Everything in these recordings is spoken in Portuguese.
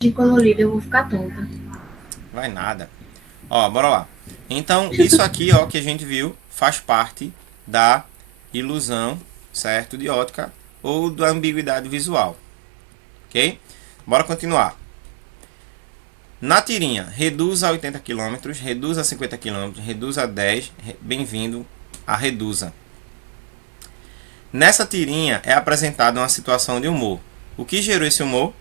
de colorido, eu vou ficar tonta. Vai nada. Ó, bora lá. Então, isso aqui, ó, que a gente viu, faz parte da ilusão, certo? De ótica ou da ambiguidade visual, ok? Bora continuar. Na tirinha, reduz a 80 km, reduz a 50 km, reduz a 10, bem-vindo a Reduza. Nessa tirinha é apresentada uma situação de humor. O que gerou esse humor?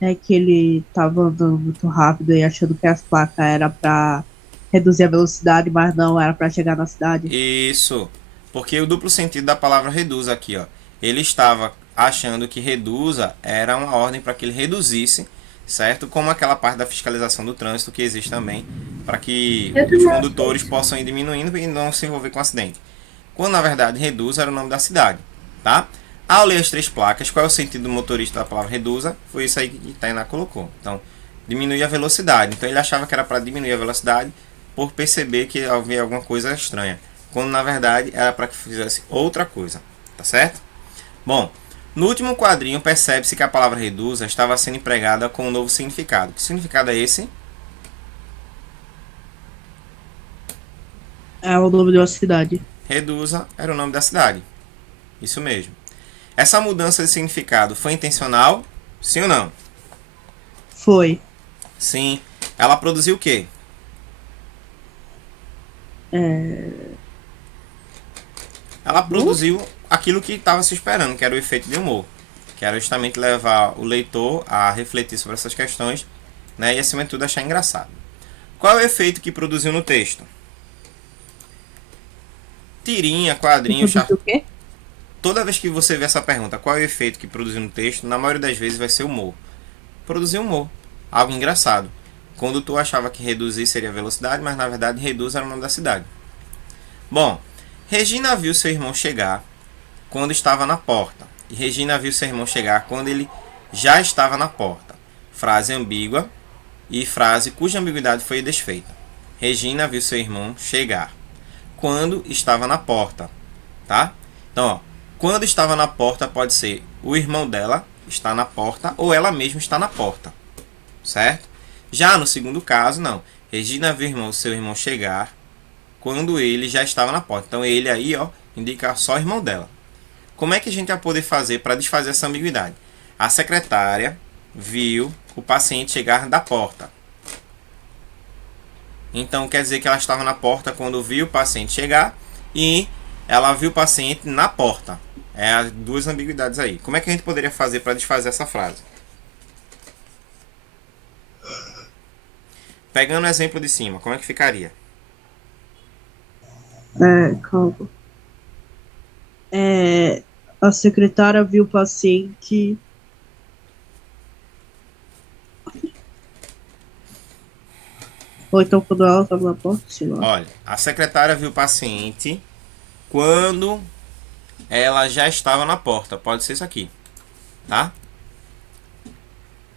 É que ele tava andando muito rápido e achando que as placas era para reduzir a velocidade, mas não era para chegar na cidade. Isso, porque o duplo sentido da palavra reduz aqui, ó. Ele estava achando que reduza era uma ordem para que ele reduzisse, certo? Como aquela parte da fiscalização do trânsito que existe também, para que Eu os também achei condutores isso. possam ir diminuindo e não se envolver com acidente. Quando na verdade reduz era o nome da cidade, tá? Ao ler as três placas, qual é o sentido do motorista da palavra reduza? Foi isso aí que Tainá colocou. Então, diminuir a velocidade. Então ele achava que era para diminuir a velocidade por perceber que havia alguma coisa estranha, quando na verdade era para que fizesse outra coisa, tá certo? Bom, no último quadrinho percebe-se que a palavra reduza estava sendo empregada com um novo significado. Que significado é esse? É o nome de uma cidade. Reduza era o nome da cidade. Isso mesmo. Essa mudança de significado foi intencional? Sim ou não? Foi. Sim. Ela produziu o quê? É... Ela Uh, produziu aquilo que estava se esperando, que era o efeito de humor, que era justamente levar o leitor a refletir sobre essas questões, né, e acima de tudo achar engraçado. Qual é o efeito que produziu no texto? Tirinha, que quadrinho, produziu o quê? toda vez que você vê essa pergunta, qual é o efeito que produziu no texto, na maioria das vezes vai ser humor. Produzir humor, algo engraçado. Quando tu achava que reduzir seria velocidade, mas na verdade reduz era o nome da cidade. Bom, Regina viu seu irmão chegar quando estava na porta. E Regina viu seu irmão chegar quando ele já estava na porta. Frase ambígua e frase cuja ambiguidade foi desfeita. Regina viu seu irmão chegar quando estava na porta, tá? Então, ó, quando estava na porta pode ser o irmão dela está na porta ou ela mesma está na porta, certo? Já no segundo caso, não. Regina viu seu irmão chegar quando ele já estava na porta. Então ele aí, ó, indica só o irmão dela. Como é que a gente vai poder fazer para desfazer essa ambiguidade? A secretária viu o paciente chegar da porta. Então quer dizer que ela estava na porta quando viu o paciente chegar e ela viu o paciente na porta. É as duas ambiguidades aí. Como é que a gente poderia fazer para desfazer essa frase? Pegando o exemplo de cima, como é que ficaria? Calma. É, a secretária viu o paciente. Ou então quando ela estava na porta, sei lá. Olha, a secretária viu o paciente quando ela já estava na porta. Pode ser isso aqui, tá?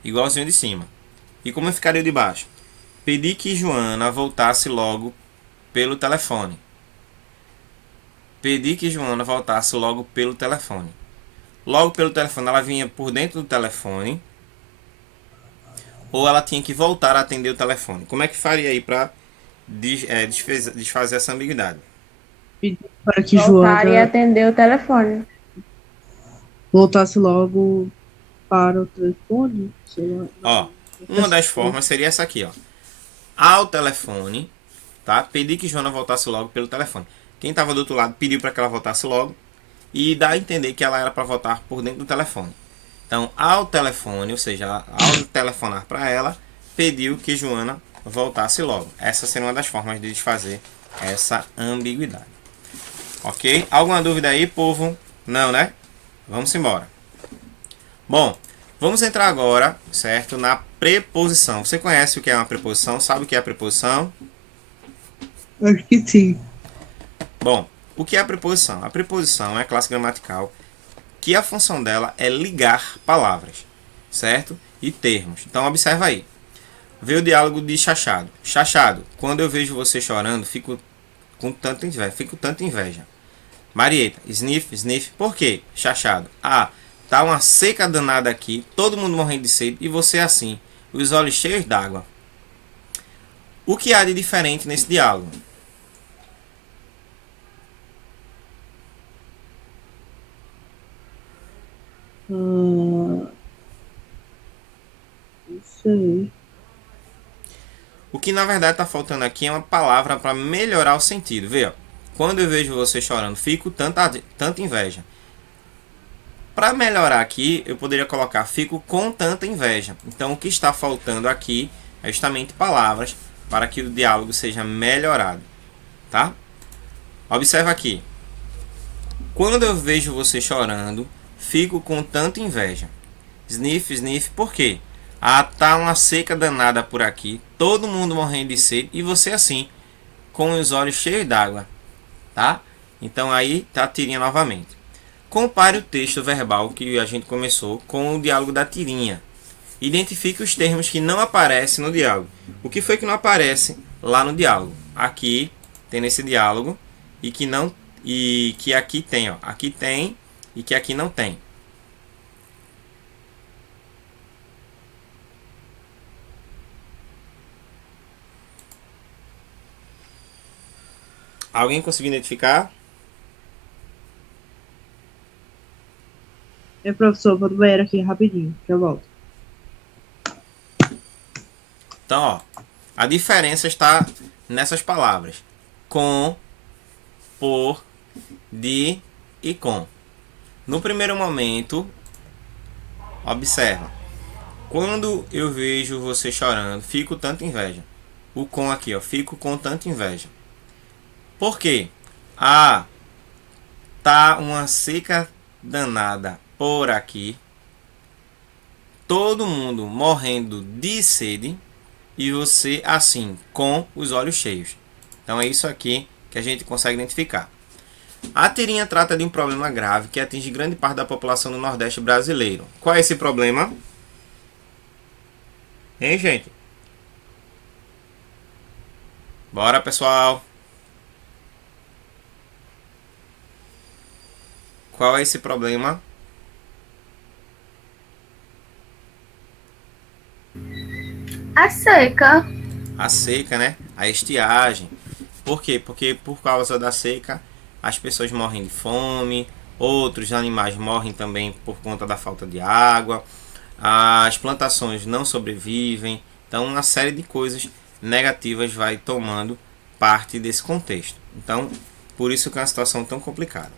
Igualzinho de cima. E como ficaria de baixo? Pedi que Joana voltasse logo pelo telefone. Pedi que Joana voltasse logo pelo telefone. Logo pelo telefone, ela vinha por dentro do telefone ou ela tinha que voltar a atender o telefone. Como é que faria aí para desfazer essa ambiguidade? Pedi para que Voltar e Joana atender o telefone. voltasse logo para o telefone, sei lá. Ó, Não, uma das formas seria essa aqui, ó. Ao telefone, tá? Pedi que Joana voltasse logo pelo telefone. Quem estava do outro lado pediu para que ela voltasse logo e dá a entender que ela era para voltar por dentro do telefone. Então, ao telefone, ou seja, ao telefonar para ela, pediu que Joana voltasse logo. Essa seria uma das formas de desfazer essa ambiguidade. Ok? Alguma dúvida aí, povo? Não, né? Vamos embora. Bom, vamos entrar agora, certo, na preposição. Você conhece o que é uma preposição? Sabe o que é a preposição? acho que sim. Bom, o que é a preposição? A preposição é a classe gramatical que a função dela é ligar palavras, certo? E termos. Então observa aí. Vê o diálogo de Chachado. Chachado, quando eu vejo você chorando, fico com tanta inveja. Fico tanta inveja. Marieta, sniff, sniff. Por quê? Chachado. Ah, Tá uma seca danada aqui, todo mundo morrendo de sede e você assim, os olhos cheios d'água. O que há de diferente nesse diálogo? Não sei. O que na verdade está faltando aqui é uma palavra para melhorar o sentido. Vê, ó. Quando eu vejo você chorando, fico tanta inveja. Para melhorar aqui, eu poderia colocar fico com tanta inveja. Então, o que está faltando aqui é justamente palavras para que o diálogo seja melhorado, tá? Observa aqui. Quando eu vejo você chorando, fico com tanta inveja. Sniff, sniff, por quê? Ah, tá uma seca danada por aqui, todo mundo morrendo de sede e você assim, com os olhos cheios d'água, tá? Então aí tá a tirinha novamente. Compare o texto verbal que a gente começou com o diálogo da tirinha. Identifique os termos que não aparecem no diálogo. O que foi que não aparece lá no diálogo? Aqui tem nesse diálogo e que aqui tem, ó. Aqui tem e que aqui não tem. Alguém conseguiu identificar? Professor, vou no banheiro aqui rapidinho, já volto. Então, ó, a diferença está nessas palavras: com, por, de e com. No primeiro momento, observa. Quando eu vejo você chorando, fico tanta inveja. O com aqui, ó, fico com tanta inveja. Por quê? Ah, tá uma seca danada por aqui. Todo mundo morrendo de sede e você assim, com os olhos cheios. Então é isso aqui que a gente consegue identificar. A tirinha trata de um problema grave que atinge grande parte da população do Nordeste brasileiro. Qual é esse problema? Hein, gente? Bora, pessoal! Qual é esse problema? A seca. A seca, né? A estiagem. Por quê? Porque por causa da seca as pessoas morrem de fome, outros animais morrem também por conta da falta de água, as plantações não sobrevivem, então uma série de coisas negativas vai tomando parte desse contexto. Então, por isso que é uma situação tão complicada.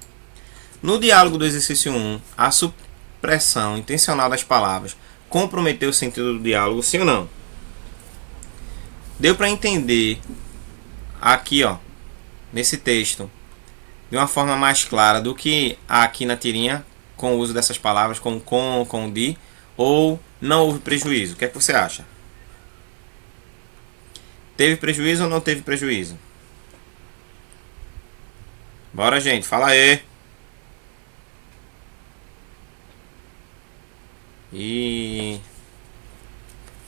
No diálogo do exercício 1, a supressão intencional das palavras comprometeu o sentido do diálogo, sim ou não? Deu para entender aqui, ó, nesse texto, de uma forma mais clara do que aqui na tirinha, com o uso dessas palavras, com de, ou não houve prejuízo? O que é que você acha? Teve prejuízo ou não teve prejuízo? Bora, gente, fala aí.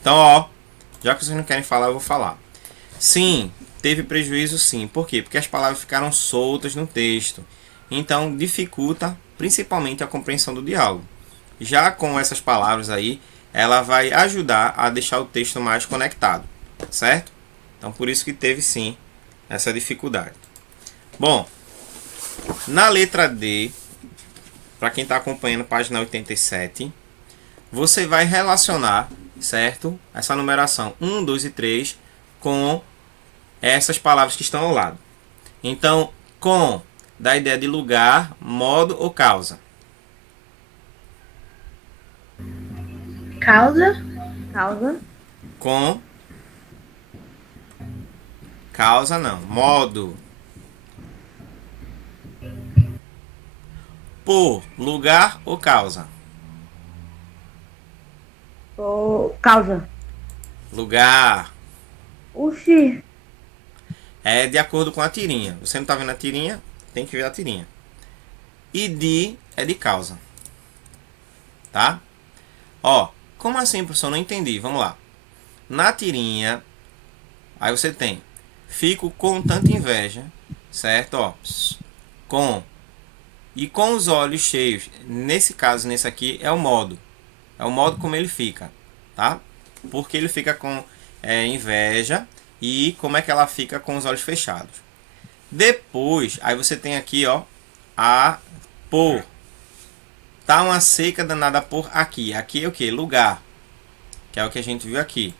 Então, ó, já que vocês não querem falar, eu vou falar. Sim, teve prejuízo sim. Por quê? Porque as palavras ficaram soltas no texto. Então, dificulta principalmente a compreensão do diálogo. Já com essas palavras aí, ela vai ajudar a deixar o texto mais conectado, certo? Então, por isso que teve sim essa dificuldade. Bom, na letra D, para quem está acompanhando, página 87, você vai relacionar, certo? Essa numeração 1, 2 e 3 com essas palavras que estão ao lado. Então, com dá a ideia de lugar, modo ou causa. Causa. Com causa não, modo. Por lugar ou causa. Causa. Lugar. Oxi. É de acordo com a tirinha. Você não está vendo a tirinha? Tem que ver a tirinha. E de é de causa. Tá? Ó, como assim, professor? Não entendi. Vamos lá. Na tirinha, aí você tem fico com tanta inveja, certo? Ó, com E com os olhos cheios, nesse caso, nesse aqui, é o modo. É o modo como ele fica, tá? Porque ele fica com inveja e como é que ela fica com os olhos fechados. Depois, aí você tem aqui, ó, a por. Tá uma seca danada por aqui. Aqui é o que? Lugar. Que é o que a gente viu aqui.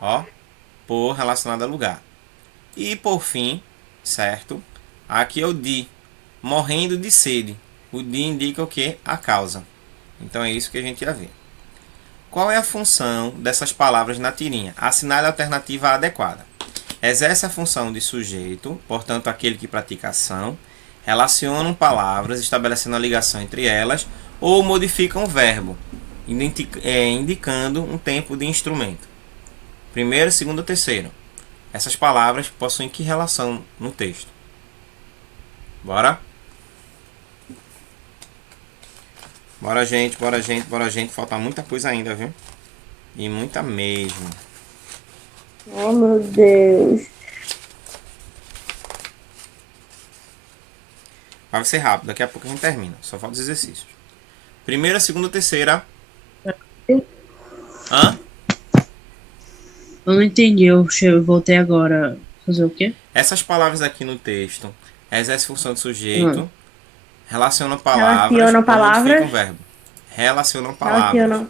Ó, por relacionado a lugar. E por fim, certo? Aqui é o de. Morrendo de sede. O de indica o que? A causa. Então é isso que a gente ia ver. Qual é a função dessas palavras na tirinha? Assinale a alternativa adequada. Exerce a função de sujeito, portanto aquele que pratica a ação. Relacionam palavras, estabelecendo a ligação entre elas, ou modificam o verbo, indicando um tempo de instrumento. Primeiro, segundo, terceiro. Essas palavras possuem que relação no texto? Bora? Bora, gente, bora, gente, bora, gente. Falta muita coisa ainda, viu? E muita mesmo. Oh, meu Deus. Vai ser rápido, daqui a pouco a gente termina. Só falta os exercícios. Primeira, segunda, terceira. Hã? Eu não entendi, eu voltei agora. Fazer o quê? Essas palavras aqui no texto exerce função de sujeito, relacionam palavras, Relacionam ou palavras. modificam verbo. Relacionam palavras.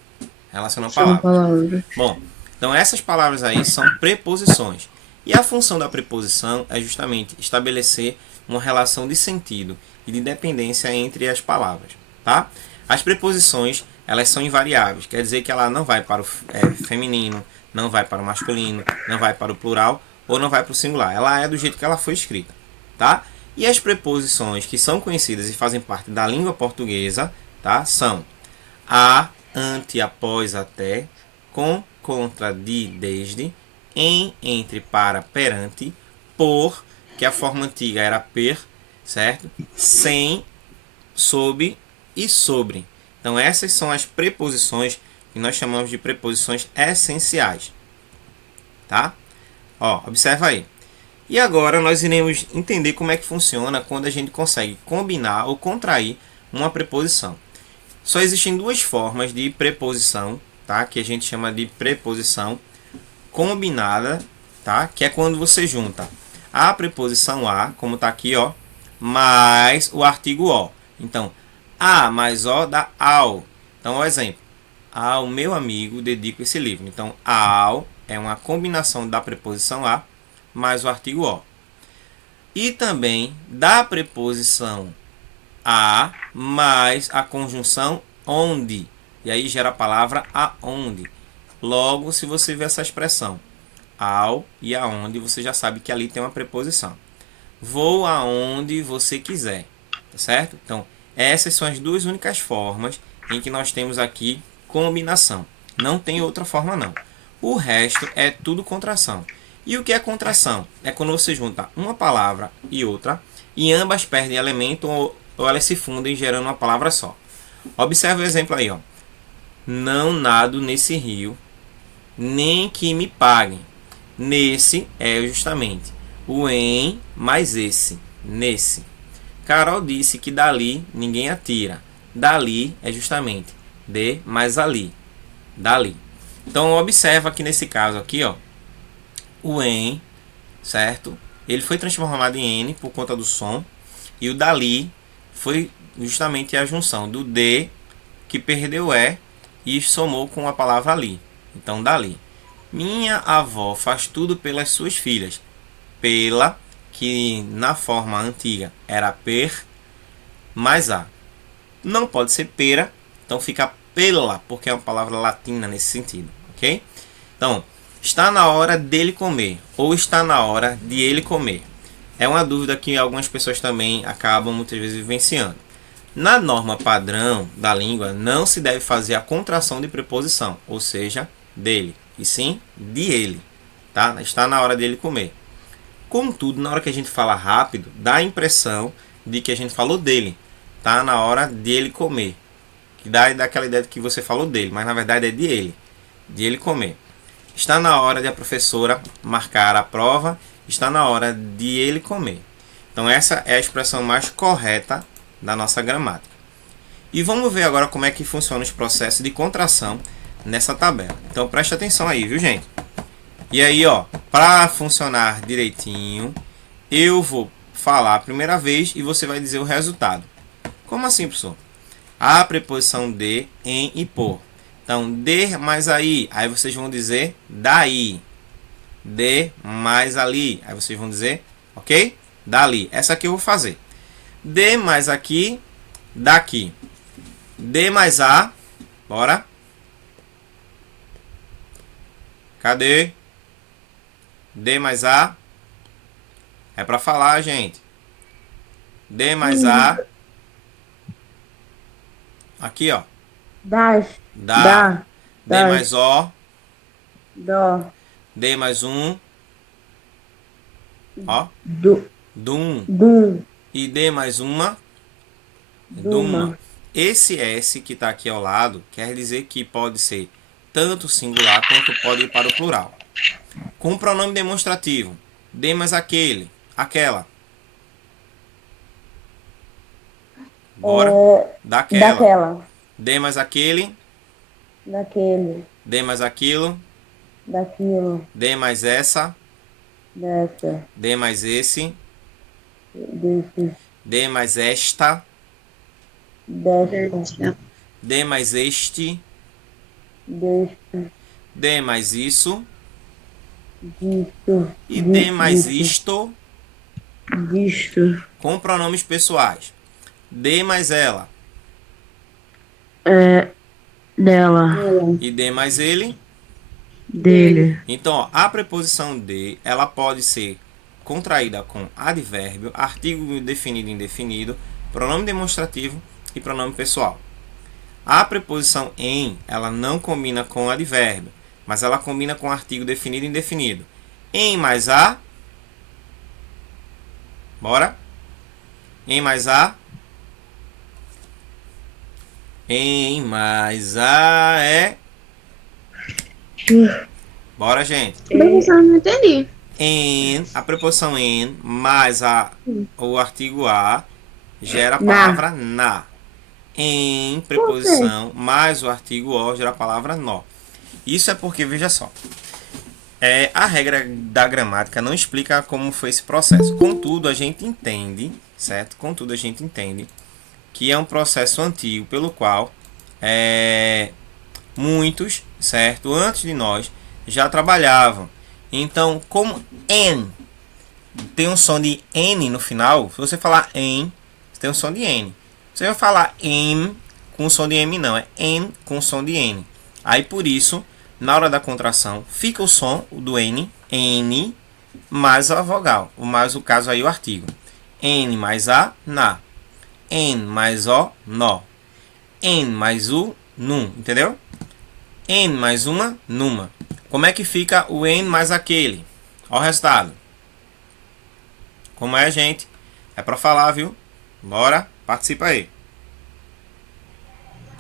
Relacionam São palavras. palavras. Bom, então essas palavras aí são preposições. E a função da preposição é justamente estabelecer uma relação de sentido e de dependência entre as palavras, tá? As preposições, elas são invariáveis, quer dizer que ela não vai para o feminino, não vai para o masculino, não vai para o plural ou não vai para o singular. Ela é do jeito que ela foi escrita, tá? E as preposições que são conhecidas e fazem parte da língua portuguesa, tá? São a, ante, após, até, com, contra, de, desde, em, entre, para, perante, por, que a forma antiga era per, certo? Sem, sob e sobre. Então essas são as preposições que nós chamamos de preposições essenciais, tá? Ó, observa aí. E agora nós iremos entender como é que funciona quando a gente consegue combinar ou contrair uma preposição. Só existem duas formas de preposição, tá? Que a gente chama de preposição combinada, tá? Que é quando você junta a preposição a, como está aqui, ó, mais o artigo o. Então, a mais o dá ao. Então, o exemplo. Ao meu amigo dedico esse livro. Então, ao é uma combinação da preposição a mais o artigo o. E também da preposição a mais a conjunção onde. E aí gera a palavra aonde. Logo, se você ver essa expressão ao e aonde, você já sabe que ali tem uma preposição. Vou aonde você quiser, tá certo? Então, essas são as duas únicas formas em que nós temos aqui combinação. Não tem outra forma não. O resto é tudo contração. E o que é contração? É quando você junta uma palavra e outra e ambas perdem elemento ou elas se fundem gerando uma palavra só. Observe o exemplo aí, ó. Não nado nesse rio, nem que me paguem. Nesse é justamente o em mais esse, nesse. Carol disse que dali ninguém atira. Dali é justamente de mais ali, dali. Então observa que nesse caso aqui, ó, o em, certo? Ele foi transformado em n por conta do som e o dali foi justamente a junção do de que perdeu e somou com a palavra ali. Então dali. Minha avó faz tudo pelas suas filhas. Pela, que na forma antiga era per, mais a. Não pode ser pera, então fica pela, porque é uma palavra latina nesse sentido, ok? Então, está na hora dele comer, ou está na hora de ele comer. É uma dúvida que algumas pessoas também acabam muitas vezes vivenciando. Na norma padrão da língua, não se deve fazer a contração de preposição, ou seja, dele, e sim de ele, tá? Está na hora dele comer. Contudo, na hora que a gente fala rápido, dá a impressão de que a gente falou dele. Está na hora dele comer. Que dá aquela ideia de que você falou dele, mas na verdade é de ele comer. Está na hora de a professora marcar a prova. Está na hora de ele comer. Então essa é a expressão mais correta da nossa gramática. E vamos ver agora como é que funciona os processos de contração nessa tabela. Então preste atenção aí, viu, gente? E aí, ó, para funcionar direitinho, eu vou falar a primeira vez e você vai dizer o resultado. Como assim, professor? A preposição de, em e por. Então, de mais aí. Aí vocês vão dizer daí. De mais ali. Aí vocês vão dizer, ok? Dali. Essa aqui eu vou fazer. De mais aqui, daqui. De mais a. Bora. Cadê? De mais a. É para falar, gente. De mais a. Aqui, ó. Das. Da. D Das. mais O. Dó. D mais um. Ó. Do. Dum. Dum. E D mais uma. Duma. Esse S que está aqui ao lado quer dizer que pode ser tanto singular quanto pode ir para o plural. Com o pronome demonstrativo. D mais aquele. Aquela. Bora. Daquela. Daquela. D mais aquele. Daquele. D mais aquilo. Daquilo. D mais essa. Dessa. D mais esse. Desse. D mais esta. Dessa. D mais este. Deste. D mais isso. Disto. E D mais isto. Disto. Com pronomes pessoais. D mais ela. Dela. E D mais ele. Dele. Então, ó, a preposição de, ela pode ser contraída com advérbio, artigo definido e indefinido, pronome demonstrativo e pronome pessoal. A preposição em, ela não combina com advérbio, mas ela combina com artigo definido e indefinido. Em mais a. Bora? Em mais a. Em mais a é. Bora, gente. Professor, não entendi. Em, a preposição em mais o artigo a gera a palavra na. Em preposição mais o artigo o gera a palavra nó. Isso é porque, veja só, a regra da gramática não explica como foi esse processo. Contudo, a gente entende, certo? Contudo, a gente entende que é um processo antigo pelo qual muitos, certo, antes de nós, já trabalhavam. Então, como N tem um som de N no final, se você falar em, você tem um som de N. Você vai falar M com som de M, não, é N com som de N. Aí, por isso, na hora da contração, fica o som do N, N, mais a vogal, mais o caso aí o artigo. N mais a, na. N mais o, nó. N mais u, num, entendeu? N mais uma, numa. Como é que fica o N mais aquele? Olha o resultado. Como é, gente? É pra falar, viu? Bora, participa aí.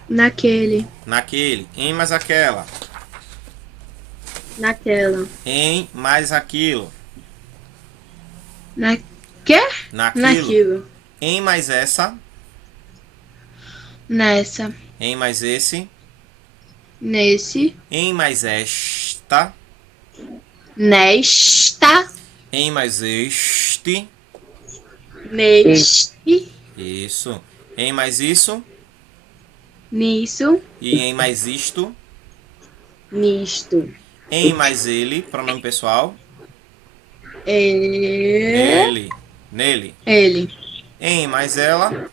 Naquele. Naquele. N mais aquela. Naquela. N mais aquilo. Na quê? Naquilo. Naquilo. N mais essa. Nessa. N mais esse. Nesse. N mais esta. Nesta. N mais este. Neste. Isso. N mais isso. Nisso. E N mais isto. Nisto. N mais ele. Pronome pessoal. Ele. Nele. Ele. N mais ela.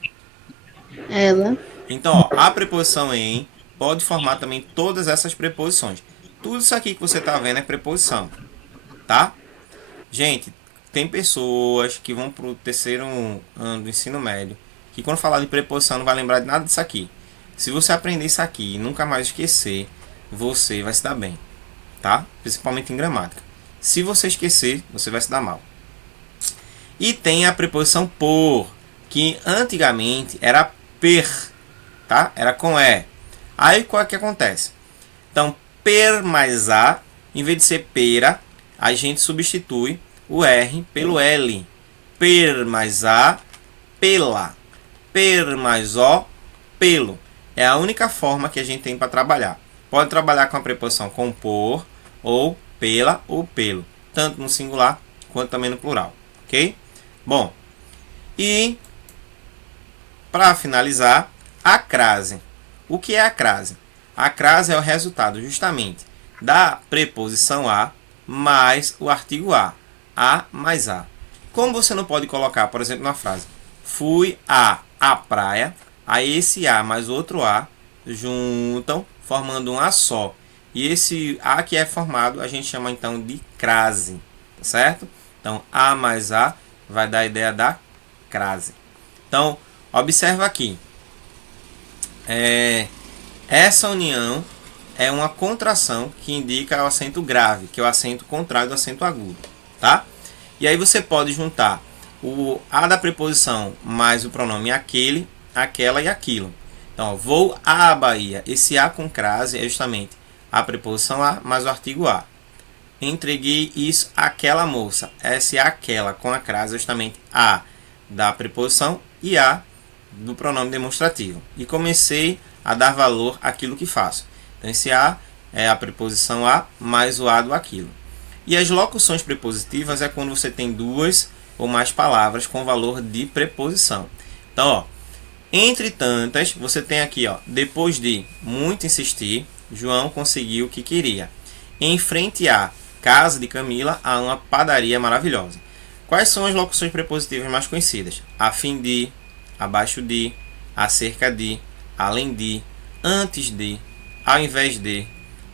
Ela. Então, ó, a preposição em pode formar também todas essas preposições. Tudo isso aqui que você está vendo é preposição, tá? Gente, tem pessoas que vão para o terceiro ano do ensino médio que quando falar de preposição não vai lembrar de nada disso aqui. Se você aprender isso aqui e nunca mais esquecer, você vai se dar bem, tá? Principalmente em gramática. Se você esquecer, você vai se dar mal. E tem a preposição por, que antigamente era per, tá? Era com E. Aí qual é que acontece? Então, per mais a, em vez de ser pera, a gente substitui o R pelo L. Per mais a, pela. Per mais o, pelo. É a única forma que a gente tem para trabalhar. Pode trabalhar com a preposição com por, ou pela, ou pelo. Tanto no singular, quanto também no plural. Ok? Bom, e para finalizar, a crase. O que é a crase? A crase é o resultado justamente da preposição a mais o artigo a mais a. Como você não pode colocar, por exemplo, na frase, fui a praia, aí esse a mais outro a juntam, formando um a só. E esse a que é formado, a gente chama então de crase, certo? Então, a mais a vai dar a ideia da crase. Então, observa aqui. Essa união é uma contração que indica o acento grave, que é o acento contrário do acento agudo, tá? E aí você pode juntar o a da preposição mais o pronome aquele, aquela e aquilo. Então, vou à Bahia. Esse a com crase é justamente a preposição a mais o artigo a. Entreguei isso àquela moça. Esse aquela com a crase é justamente a da preposição e a do pronome demonstrativo. E comecei a dar valor àquilo que faço. Então, esse a é a preposição a mais o a do aquilo. E as locuções prepositivas é quando você tem duas ou mais palavras com valor de preposição. Então, ó, entre tantas, você tem aqui, ó, depois de muito insistir, João conseguiu o que queria. Em frente à casa de Camila, há uma padaria maravilhosa. Quais são as locuções prepositivas mais conhecidas? A fim de, abaixo de, acerca de, além de, antes de, ao invés de,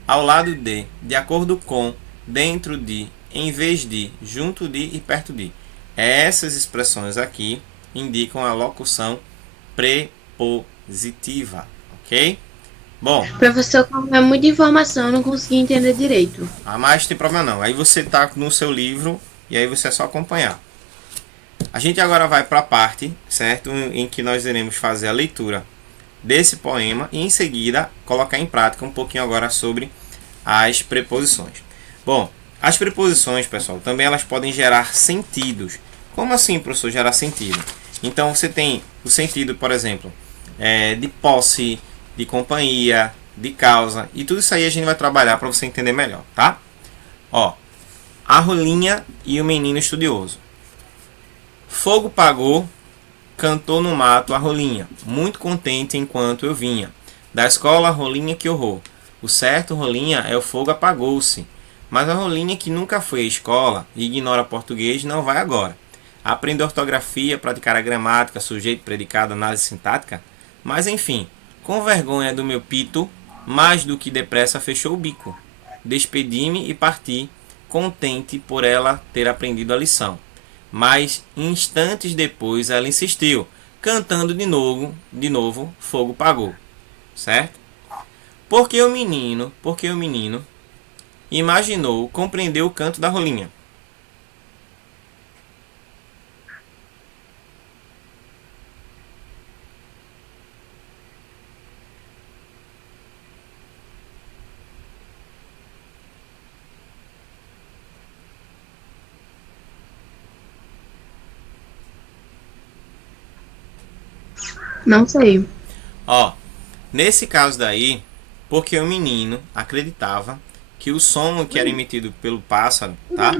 ao lado de acordo com, dentro de, em vez de, junto de e perto de. Essas expressões aqui indicam a locução prepositiva, ok? Bom, Professor, como é muita informação, eu não consegui entender direito. a mais tem problema não. Aí você tá no seu livro e aí você é só acompanhar. A gente agora vai para a parte, certo? Em que nós iremos fazer a leitura desse poema e em seguida colocar em prática um pouquinho agora sobre as preposições. Bom, as preposições, pessoal, também elas podem gerar sentidos. Como assim, professor, gerar sentido? Então você tem o sentido, por exemplo, de posse, de companhia, de causa, e tudo isso aí a gente vai trabalhar para você entender melhor, tá? Ó, a rolinha e o menino estudioso. Fogo pagou, cantou no mato a rolinha, muito contente enquanto eu vinha. Da escola, a rolinha que horror. O certo, rolinha, é o fogo apagou-se. Mas a rolinha que nunca foi à escola e ignora português não vai agora. Aprender ortografia, praticar a gramática, sujeito, predicado, análise sintática. Mas enfim, com vergonha do meu pito, mais do que depressa fechou o bico. Despedi-me e parti, contente por ela ter aprendido a lição. Mas instantes depois ela insistiu, cantando de novo, fogo pagou. Certo? Porque o menino imaginou, compreendeu o canto da rolinha. Não sei. Ó, nesse caso daí, porque o menino acreditava que o som que era emitido pelo pássaro, tá,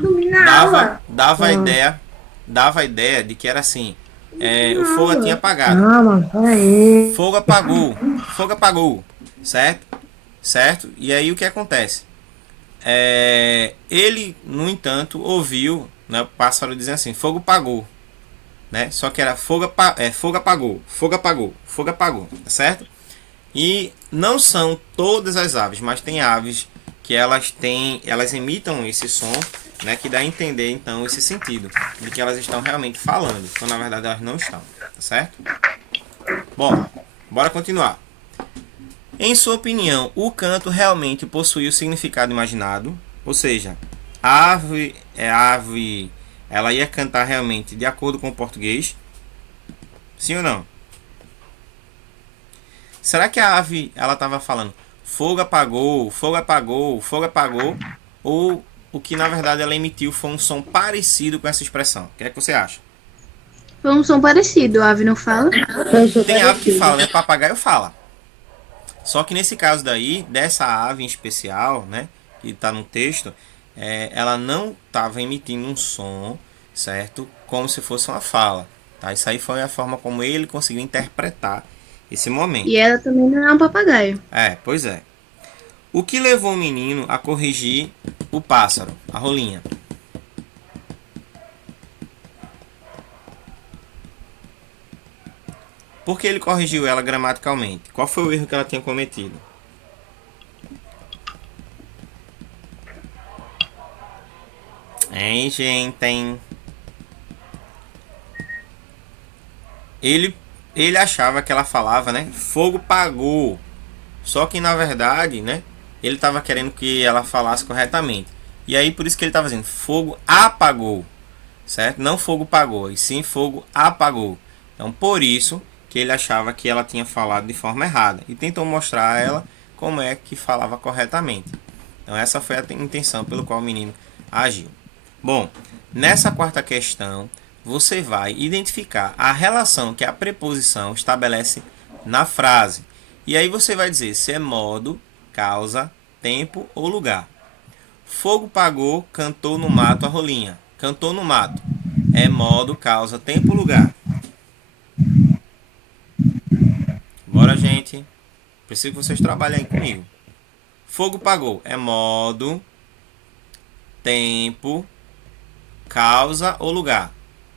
dava a ideia de que era assim, o fogo tinha apagado. Fogo apagou, certo? E aí o que acontece? Ele, no entanto, ouviu, né, o pássaro dizendo assim, fogo apagou. Né? Só que era fogo apagou, tá certo? E não são todas as aves, mas tem aves que elas imitam esse som, né, que dá a entender então esse sentido de que elas estão realmente falando, quando na verdade elas não estão, tá certo? Bom, bora continuar. Em sua opinião, o canto realmente possui o significado imaginado, ou seja, a ave ela ia cantar realmente de acordo com o português? Sim ou não? Será que a ave ela estava falando fogo apagou, fogo apagou, fogo apagou? Ou o que na verdade ela emitiu foi um som parecido com essa expressão? O que é que você acha? Foi um som parecido, a ave não fala. Tem ave que fala, né? Papagaio fala. Só que nesse caso daí, dessa ave em especial, né? Que está no texto, ela não estava emitindo um som, certo? Como se fosse uma fala. Tá? Isso aí foi a forma como ele conseguiu interpretar esse E momento. ela também não é um papagaio. Pois é. O que levou o menino a corrigir o pássaro, a rolinha? Por que ele corrigiu ela gramaticalmente? Qual foi o erro que ela tinha cometido? Hein, gente? Ele, ele achava que ela falava, né? Fogo pagou. Só que na verdade, né? Ele estava querendo que ela falasse corretamente. E aí por isso que ele estava dizendo fogo apagou, certo? Não fogo pagou, e sim fogo apagou. Então por isso que ele achava que ela tinha falado de forma errada e tentou mostrar a ela como é que falava corretamente. Então essa foi a intenção pelo qual o menino agiu. Bom, nessa quarta questão, você vai identificar a relação que a preposição estabelece na frase. E aí você vai dizer se é modo, causa, tempo ou lugar. Fogo pagou, cantou no mato a rolinha. Cantou no mato. É modo, causa, tempo, lugar. Bora, gente. Preciso que vocês trabalhem aí comigo. Fogo pagou. É modo, tempo, causa ou lugar.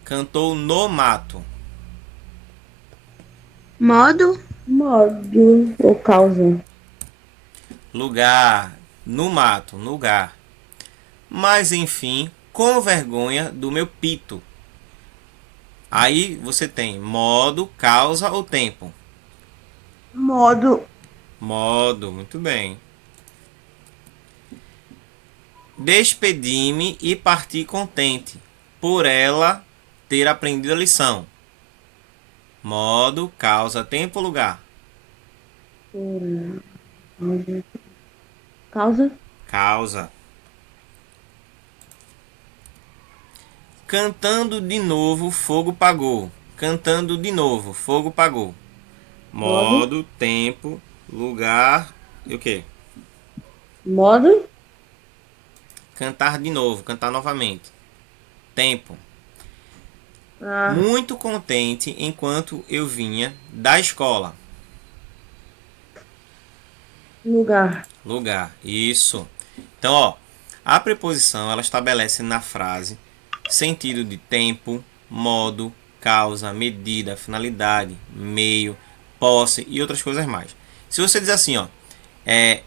Cantou no mato. Modo, Modo ou causa. Lugar. No mato. Lugar. Mas enfim, com vergonha do meu pito. Aí você tem modo, causa ou tempo. Modo. Modo, muito bem. Despedi-me e parti contente, por ela ter aprendido a lição. Modo, causa, tempo, lugar. Causa. Causa. Cantando de novo, fogo pagou. Cantando de novo, fogo pagou. Modo, tempo, lugar e o quê? Modo. Cantar de novo, cantar novamente. Tempo. Ah, Muito contente enquanto eu vinha da escola. lugar. Lugar. Isso. Então, ó, a preposição ela estabelece na frase sentido de tempo, modo, causa, medida, finalidade, meio, posse e outras coisas mais. Se você diz assim, ó,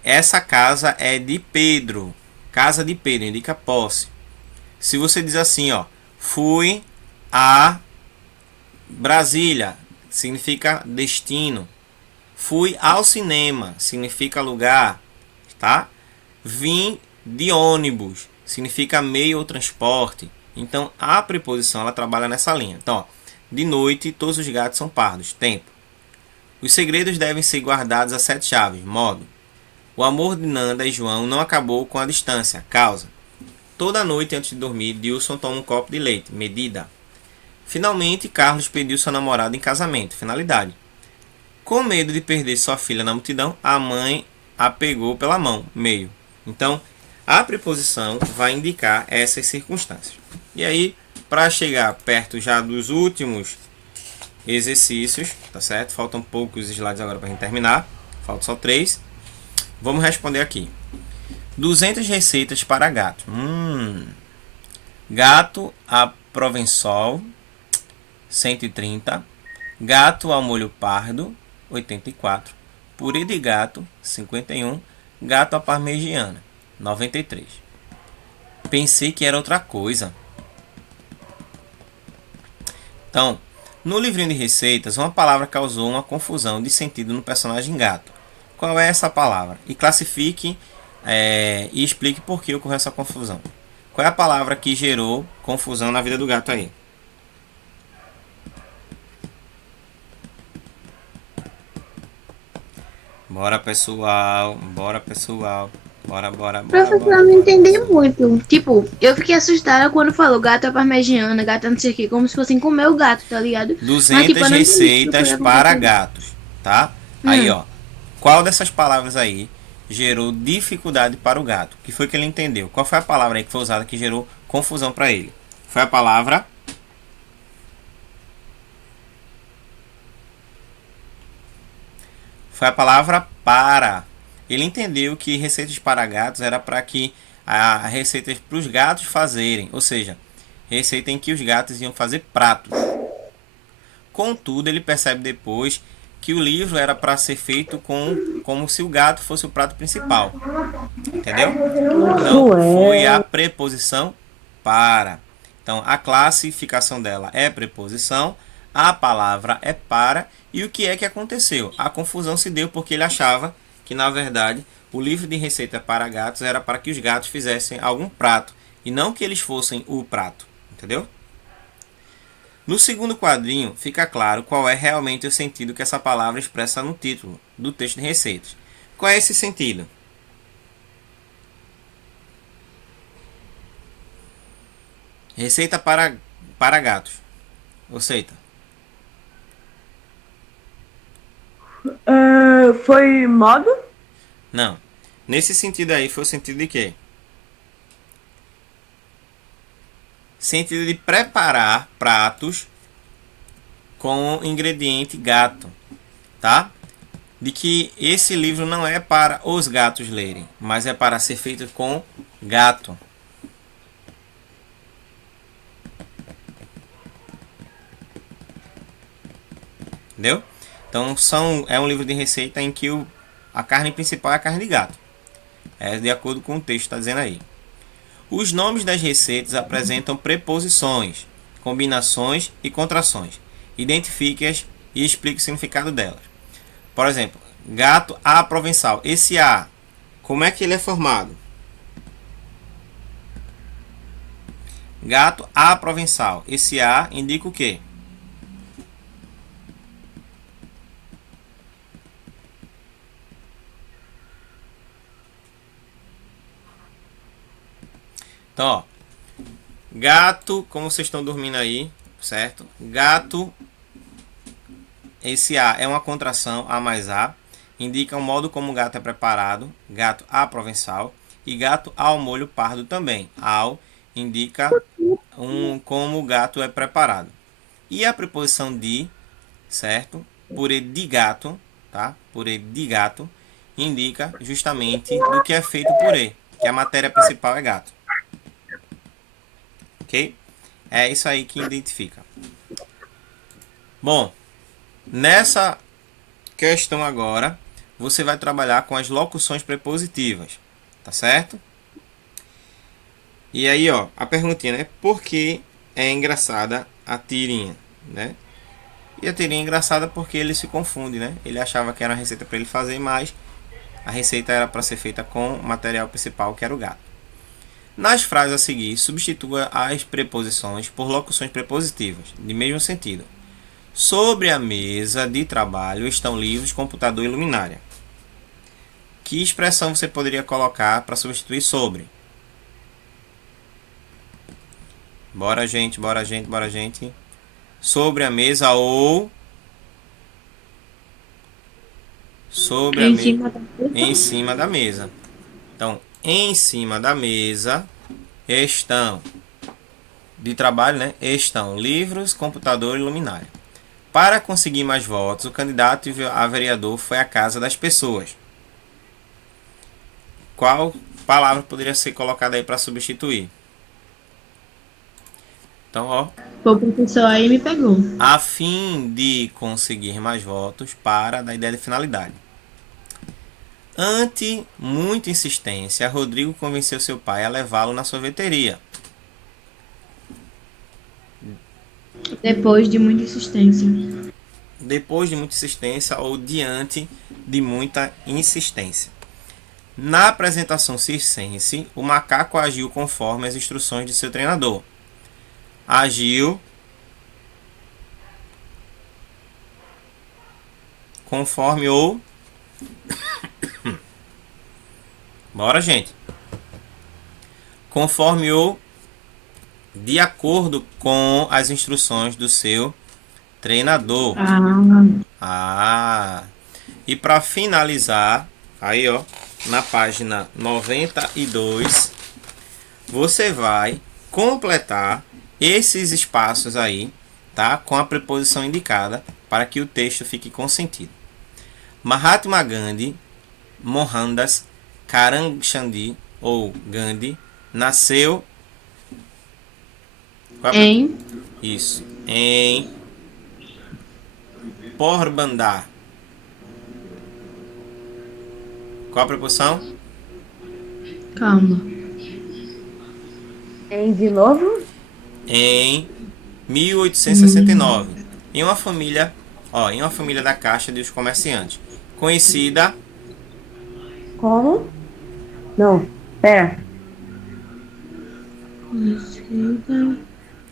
essa casa é de Pedro. Casa de Pedro indica posse. Se você diz assim, ó, fui a Brasília, significa destino. Fui ao cinema, significa lugar, tá? Vim de ônibus, significa meio ou transporte. Então a preposição ela trabalha nessa linha. Então, ó, de noite todos os gatos são pardos. Tempo. Os segredos devem ser guardados a 7 chaves. Modo. O amor de Nanda e João não acabou com a distância. Causa. Toda noite antes de dormir, Dilson toma um copo de leite. Medida. Finalmente, Carlos pediu sua namorada em casamento. Finalidade. Com medo de perder sua filha na multidão, a mãe a pegou pela mão. Meio. Então, a preposição vai indicar essas circunstâncias. E aí, para chegar perto já dos últimos exercícios, tá certo? Faltam poucos slides agora para a gente terminar. Faltam só 3. Vamos responder aqui. 200 receitas para gato. Gato a Provençal, 130. Gato ao molho pardo, 84. Purê de gato, 51. Gato à parmegiana, 93. Pensei que era outra coisa. Então, no livrinho de receitas, uma palavra causou uma confusão de sentido no personagem gato. Qual é essa palavra? E classifique e explique por que ocorreu essa confusão. Qual é a palavra que gerou confusão na vida do gato aí? Bora pessoal, bora pessoal. Professor, eu não entendi muito. Tipo, eu fiquei assustada quando falou gato é parmegiana, gato é não sei o que, como se fossem comer o gato, tá ligado? Mas, tipo, 200 eu não entendi o que foi receitas para acontecendo. gatos, tá? Aí, Hum. ó. Qual dessas palavras aí gerou dificuldade para o gato? O que foi que ele entendeu? Qual foi a palavra aí que foi usada que gerou confusão para ele? Foi a palavra... Foi a palavra para. Ele entendeu que receitas para gatos era para que a receitas para os gatos fazerem, ou seja, receita em que os gatos iam fazer pratos. Contudo, ele percebe depois que o livro era para ser feito como se o gato fosse o prato principal. Entendeu? Então, foi a preposição para. Então, a classificação dela é preposição, a palavra é para, e o que é que aconteceu? A confusão se deu porque ele achava que, na verdade, o livro de receita para gatos era para que os gatos fizessem algum prato, e não que eles fossem o prato. Entendeu? No segundo quadrinho, fica claro qual é realmente o sentido que essa palavra expressa no título do texto de receitas. Qual é esse sentido? Receita para gatos. Receita. Foi modo? Não. Nesse sentido aí, foi o sentido de quê? Sentido de preparar pratos com ingrediente gato, tá? De que esse livro não é para os gatos lerem, mas é para ser feito com gato. Entendeu? Então é um livro de receita em que a carne principal é a carne de gato. É de acordo com o texto que está dizendo aí. Os nomes das receitas apresentam preposições, combinações e contrações. Identifique-as e explique o significado delas. Por exemplo, gato à provençal. Esse A, como é que ele é formado? Gato à provençal. Esse A indica o quê? Então, ó, gato, como vocês estão dormindo aí, certo? Gato, esse A é uma contração, A mais A, indica o modo como o gato é preparado, gato à provençal, e gato ao molho pardo também. Ao indica como o gato é preparado. E a preposição de, certo? Purê de gato, tá? Purê de gato indica justamente do que é feito o purê, que a matéria principal é gato. Ok? É isso aí que identifica. Bom, nessa questão agora, você vai trabalhar com as locuções prepositivas, tá certo? E aí, ó, a perguntinha, né? Por que é engraçada a tirinha, né? E a tirinha é engraçada porque ele se confunde, né? Ele achava que era uma receita para ele fazer, mas a receita era para ser feita com o material principal, que era o gato. Nas frases a seguir, substitua as preposições por locuções prepositivas, de mesmo sentido. Sobre a mesa de trabalho estão livros, computador e luminária. Que expressão você poderia colocar para substituir sobre? Bora, gente, bora, gente, bora, gente. Sobre a mesa ou sobre a Em mesa. cima da Em cima da mesa. Então, em cima da mesa estão de trabalho, né? Estão livros, computador e luminária. Para conseguir mais votos, o candidato a vereador foi à casa das pessoas. Qual palavra poderia ser colocada aí para substituir? Então, ó, o professor aí me pegou. a fim de conseguir mais votos para da ideia de finalidade. Ante muita insistência, Rodrigo convenceu seu pai a levá-lo na sorveteria. Depois de muita insistência. Depois de muita insistência ou diante de muita insistência. Na apresentação circense, o macaco agiu conforme as instruções de seu treinador. Agiu conforme o Bora, gente. Conforme o de acordo com as instruções do seu treinador. E para finalizar, aí ó, na página 92, você vai completar esses espaços aí, tá? Com a preposição indicada para que o texto fique com sentido. Mahatma Gandhi Mohandas Karamchand ou Gandhi nasceu em Porbandar. Qual a preposição? Calma. Em de novo? Em 1869. Em uma família da Caixa dos Comerciantes, conhecida Como? Não, pera.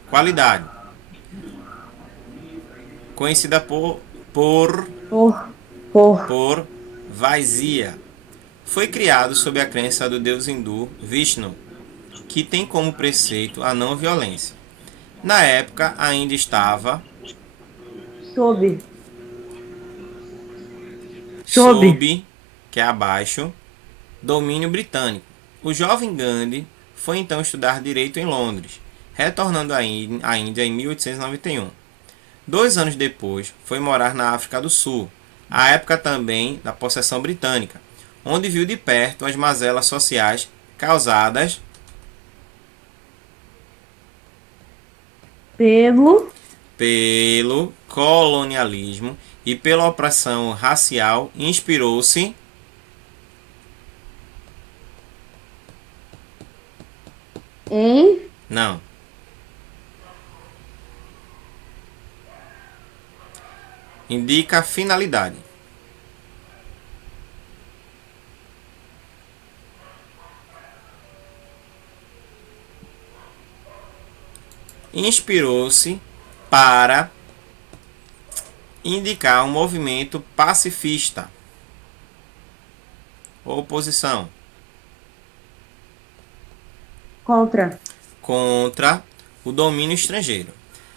qualidade. Conhecida por vaisia. Foi criado sob a crença do deus hindu Vishnu, que tem como preceito a não violência. Na época ainda estava Sob, que é abaixo, domínio britânico. O jovem Gandhi foi então estudar direito em Londres, retornando à Índia em 1891. 2 anos depois, foi morar na África do Sul, à época também da possessão britânica, onde viu de perto as mazelas sociais causadas pelo colonialismo e pela opressão racial. Inspirou-se em não indica a finalidade. Inspirou-se para indicar um movimento pacifista. Oposição. contra O domínio estrangeiro.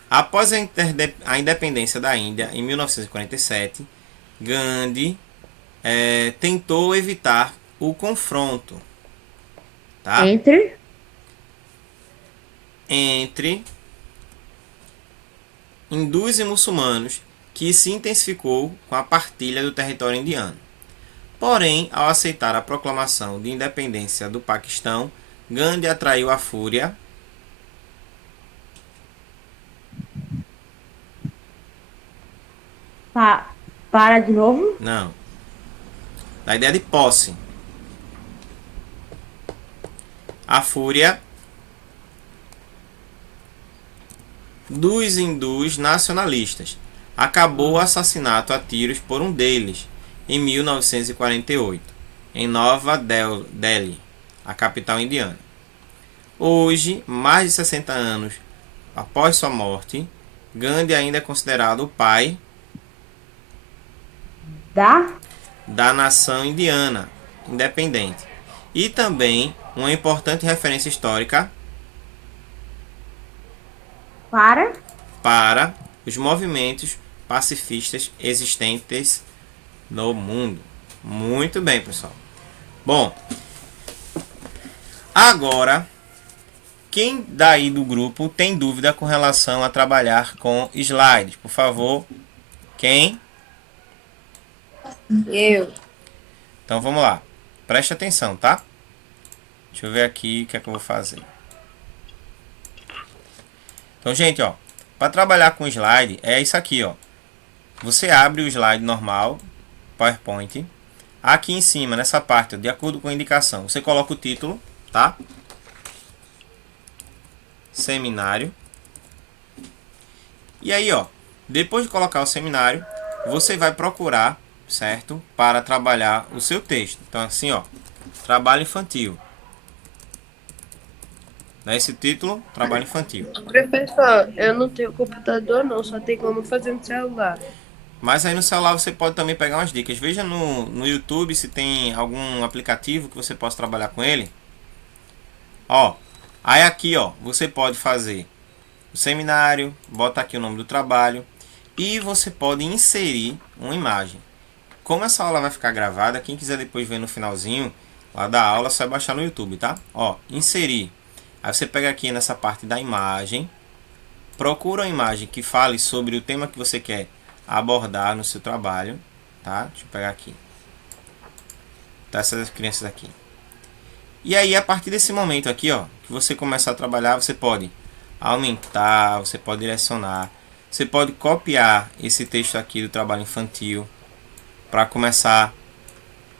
Após a independência da Índia, em 1947, Gandhi tentou evitar o confronto, tá? Entre hindus e muçulmanos, que se intensificou com a partilha do território indiano. Porém, ao aceitar a proclamação de independência do Paquistão, Gandhi atraiu a fúria para de novo? Não. Da ideia de posse. A fúria dos hindus nacionalistas. Acabou o assassinato a tiros por um deles, em 1948, em Nova Delhi, a capital indiana. Hoje, mais de 60 anos após sua morte, Gandhi ainda é considerado o pai da nação indiana independente e também uma importante referência histórica para os movimentos pacifistas existentes no mundo. Muito bem, pessoal. Bom, agora, quem daí do grupo tem dúvida com relação a trabalhar com slides? Por favor, quem? Eu. Então vamos lá. Preste atenção, tá? Deixa eu ver aqui o que é que eu vou fazer. Então, gente, ó, para trabalhar com slide é isso aqui, ó. Você abre o slide normal, PowerPoint. Aqui em cima, nessa parte, ó, de acordo com a indicação, você coloca o título, tá? Seminário. E aí, ó, depois de colocar o seminário, você vai procurar, certo? Para trabalhar o seu texto. Então, assim, ó, trabalho infantil. Dá esse título, trabalho infantil. Professor, eu não tenho computador não, só tem como fazer no celular. Mas aí no celular você pode também pegar umas dicas. Veja no YouTube se tem algum aplicativo que você possa trabalhar com ele. Ó, aí aqui, ó, você pode fazer o seminário, bota aqui o nome do trabalho e você pode inserir uma imagem. Como essa aula vai ficar gravada, quem quiser depois ver no finalzinho lá da aula, só vai baixar no YouTube, tá? Ó, inserir. Aí você pega aqui nessa parte da imagem, procura uma imagem que fale sobre o tema que você quer abordar no seu trabalho, tá? Deixa eu pegar aqui. Tá, essas crianças aqui. E aí, a partir desse momento aqui, ó, que você começar a trabalhar, você pode aumentar, você pode direcionar, você pode copiar esse texto aqui do trabalho infantil para começar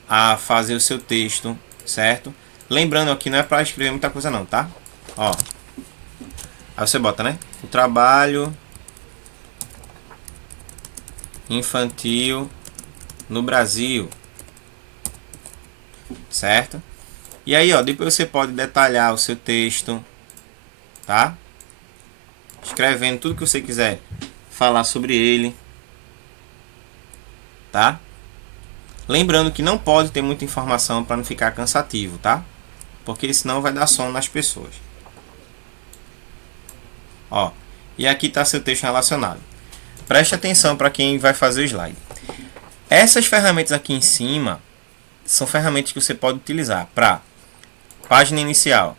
a fazer o seu texto, certo? Lembrando aqui, não é para escrever muita coisa não, tá? Ó, aí você bota, né? O trabalho infantil no Brasil, certo? E aí, ó, depois você pode detalhar o seu texto, tá? Escrevendo tudo que você quiser falar sobre ele, tá? Lembrando que não pode ter muita informação para não ficar cansativo, tá? Porque senão vai dar sono nas pessoas. Ó, e aqui está seu texto relacionado. Preste atenção para quem vai fazer o slide. Essas ferramentas aqui em cima são ferramentas que você pode utilizar para página inicial.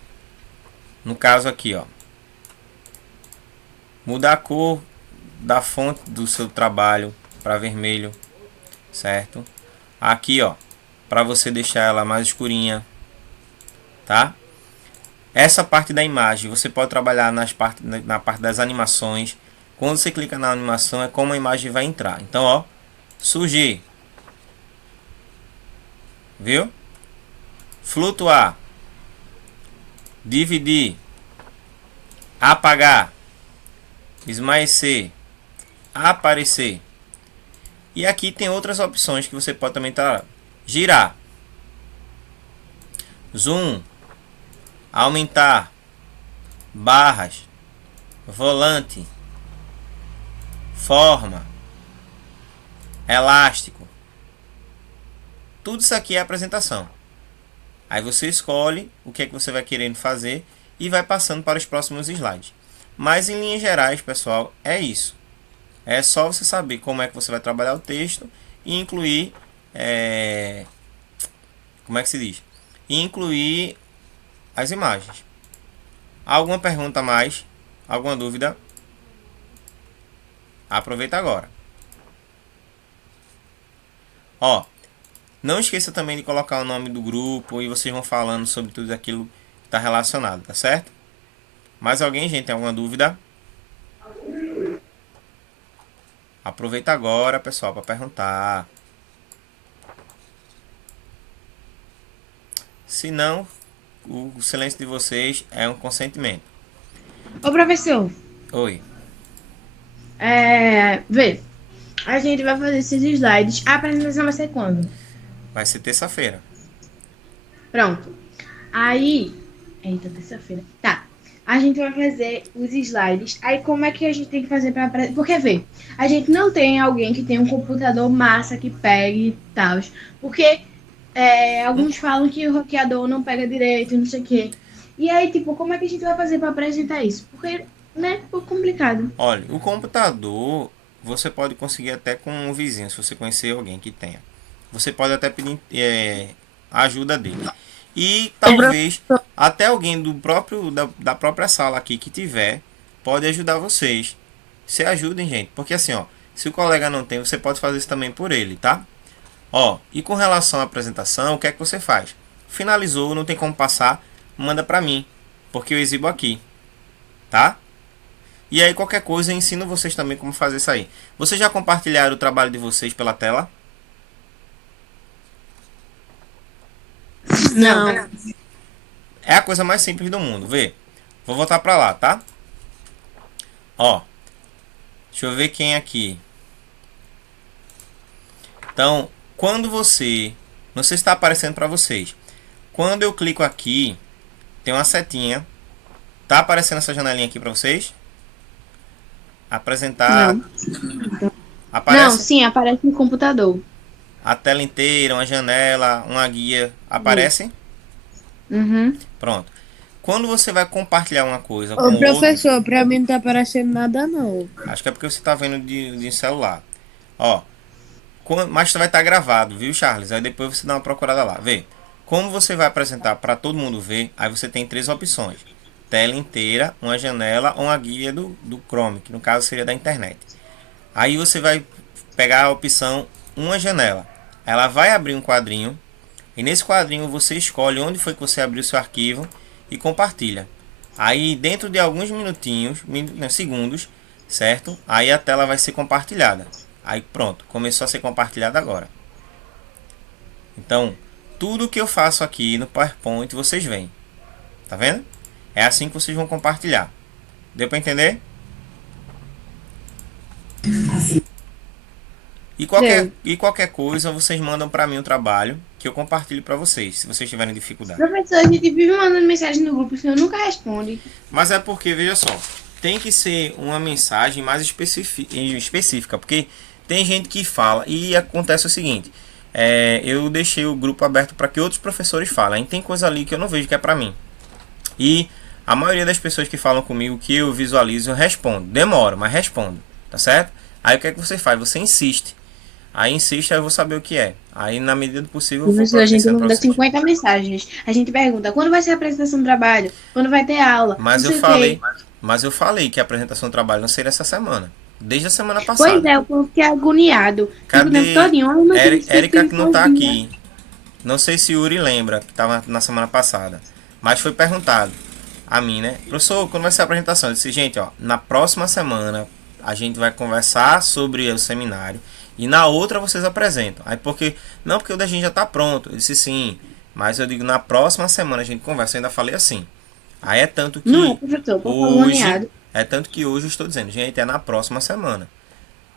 No caso aqui, ó, mudar a cor da fonte do seu trabalho para vermelho, certo? Aqui, ó, para você deixar ela mais escurinha, tá? Essa parte da imagem você pode trabalhar na parte das animações. Quando você clica na animação é como a imagem vai entrar. Então, ó, surgir, viu? Flutuar, dividir, apagar, esmaecer, aparecer. E aqui tem outras opções que você pode também estar. Girar, zoom, aumentar, barras, volante, forma, elástico. Tudo isso aqui é apresentação. Aí você escolhe o que é que você vai querendo fazer e vai passando para os próximos slides. Mas em linhas gerais, pessoal, é isso. É só você saber como é que você vai trabalhar o texto e incluir... como é que se diz? E incluir as imagens. Alguma pergunta a mais? Alguma dúvida? Aproveita agora. Ó, não esqueça também de colocar o nome do grupo e vocês vão falando sobre tudo aquilo que está relacionado, tá certo? Mais alguém, gente, tem alguma dúvida? Aproveita agora, pessoal, para perguntar. Se não, o silêncio de vocês é um consentimento. Ô, professor, Oi. vê, a gente vai fazer esses slides. A apresentação vai ser quando? Vai ser terça-feira. Pronto. Aí, eita, terça-feira. Tá. A gente vai fazer os slides. Aí, como é que a gente tem que fazer para apresentar? Porque, vê, a gente não tem alguém que tem um computador massa que pegue e tal. Porque alguns falam que o roteador não pega direito, não sei o quê. E aí, tipo, como é que a gente vai fazer para apresentar isso? Porque, né, um pouco complicado. Olha, o computador você pode conseguir até com um vizinho, se você conhecer alguém que tenha. Você pode até pedir a ajuda dele. E talvez até alguém da própria sala aqui que tiver, pode ajudar vocês. Se ajudem, gente. Porque assim, ó, se o colega não tem, você pode fazer isso também por ele, tá? Ó, e com relação à apresentação, o que é que você faz? Finalizou, não tem como passar, manda pra mim, porque eu exibo aqui, tá? E aí qualquer coisa eu ensino vocês também como fazer isso aí. Vocês já compartilharam o trabalho de vocês pela tela? Não. É a coisa mais simples do mundo, vê. Vou voltar pra lá, tá? Ó, deixa eu ver quem é aqui. Então, quando você... Não sei se está aparecendo para vocês. Quando eu clico aqui, tem uma setinha. Tá aparecendo essa janelinha aqui para vocês? Apresentar. Não. Não, Aparece sim, aparece no computador. a tela inteira, uma janela, uma guia, aparece? Uhum. Pronto. Quando você vai compartilhar uma coisa Ô, com outro, professor, pra mim não tá aparecendo nada, não. acho que é porque você está vendo de celular. Ó, mas vai estar gravado, viu, Charles? Aí depois você dá uma procurada lá. Vê. Como você vai apresentar para todo mundo ver, aí você tem três opções: tela inteira, uma janela ou uma guia do Chrome, que no caso seria da internet. Aí você vai pegar a opção uma janela. Ela vai abrir um quadrinho e nesse quadrinho você escolhe onde foi que você abriu seu arquivo e compartilha. Aí dentro de alguns minutinhos, segundos, certo? Aí a tela vai ser compartilhada. Aí pronto, começou a ser compartilhada agora. Então, tudo que eu faço aqui no PowerPoint vocês veem. Tá vendo? É assim que vocês vão compartilhar. Deu para entender? E qualquer coisa, vocês mandam para mim o trabalho que eu compartilho para vocês, se vocês tiverem dificuldade. Professor, a gente vive mandando mensagem no grupo, o senhor nunca responde. Mas é porque, veja só, tem que ser uma mensagem mais específica, porque tem gente que fala e acontece o seguinte: eu deixei o grupo aberto para que outros professores falem. Aí tem coisa ali que eu não vejo que é para mim. E a maioria das pessoas que falam comigo, que eu visualizo, eu respondo. Demoro, mas respondo, tá certo? Aí o que é que você faz? Você insiste. Aí insiste, aí eu vou saber o que é. Aí na medida do possível eu vou Professor, a gente providenciando pra manda vocês. 50 mensagens. A gente pergunta quando vai ser a apresentação do trabalho, quando vai ter aula, Mas não eu sei o falei, quê. mas eu falei que a apresentação do trabalho não seria essa semana. Desde a semana Pois passada. é, o povo fica agoniado. Fica o tempo Cadê todinho. Ai, não tem Érica que não tá dia. aqui? Não sei se Yuri lembra, que estava na semana passada. Mas foi perguntado a mim, né? Professor, quando vai ser a apresentação? Eu disse, gente, ó, na próxima semana a gente vai conversar sobre o seminário e na outra vocês apresentam. Aí porque o da gente já tá pronto. Eu disse sim, mas eu digo na próxima semana a gente conversa. Eu ainda falei assim. Aí é tanto que Não é, professor, o povo hoje, agoniado. eu estou dizendo, gente, é na próxima semana.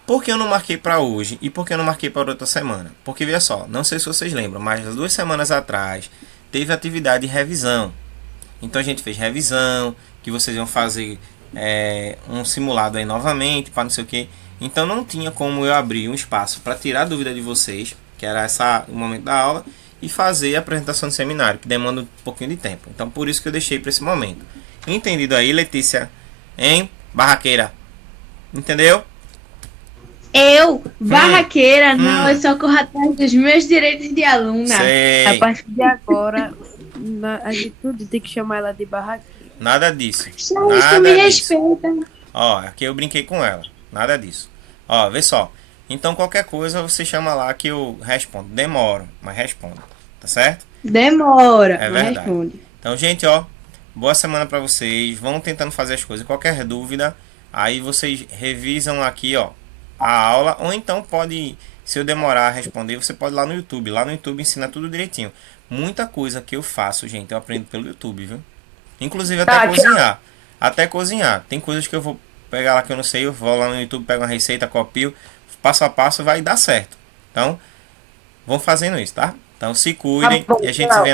Por que eu não marquei para hoje e por que eu não marquei para outra semana? Porque veja só, não sei se vocês lembram, mas as 2 semanas atrás teve atividade de revisão. Então a gente fez revisão, que vocês iam fazer um simulado aí novamente, para não sei o que. Então não tinha como eu abrir um espaço para tirar a dúvida de vocês, que era o momento da aula, e fazer a apresentação do seminário, que demanda um pouquinho de tempo. Então por isso que eu deixei para esse momento. Entendido aí, Letícia? Hein? Barraqueira. Entendeu? Barraqueira, não, eu só corro atrás dos meus direitos de aluna. Sei. A partir de agora, a gente tudo tem que chamar ela de barraqueira. Nada disso. Charles, tu me Nada disso. respeita. Ó, aqui eu brinquei com ela. Nada disso. Ó, vê só. Então qualquer coisa você chama lá que eu respondo. Demoro, mas respondo. Tá certo? Demora, É mas verdade. responde. Então, gente, ó, boa semana pra vocês. Vão tentando fazer as coisas. Qualquer dúvida, aí vocês revisam aqui, ó, a aula. Ou então pode, se eu demorar a responder, você pode ir lá no YouTube. Lá no YouTube ensina tudo direitinho. Muita coisa que eu faço, gente, eu aprendo pelo YouTube, viu? Inclusive até cozinhar. Até cozinhar. Tem coisas que eu vou pegar lá que eu não sei. Eu vou lá no YouTube, pego uma receita, copio. Passo a passo vai dar certo. Então, vão fazendo isso, tá? Então se cuidem Tá bom, e a gente se tchau. vê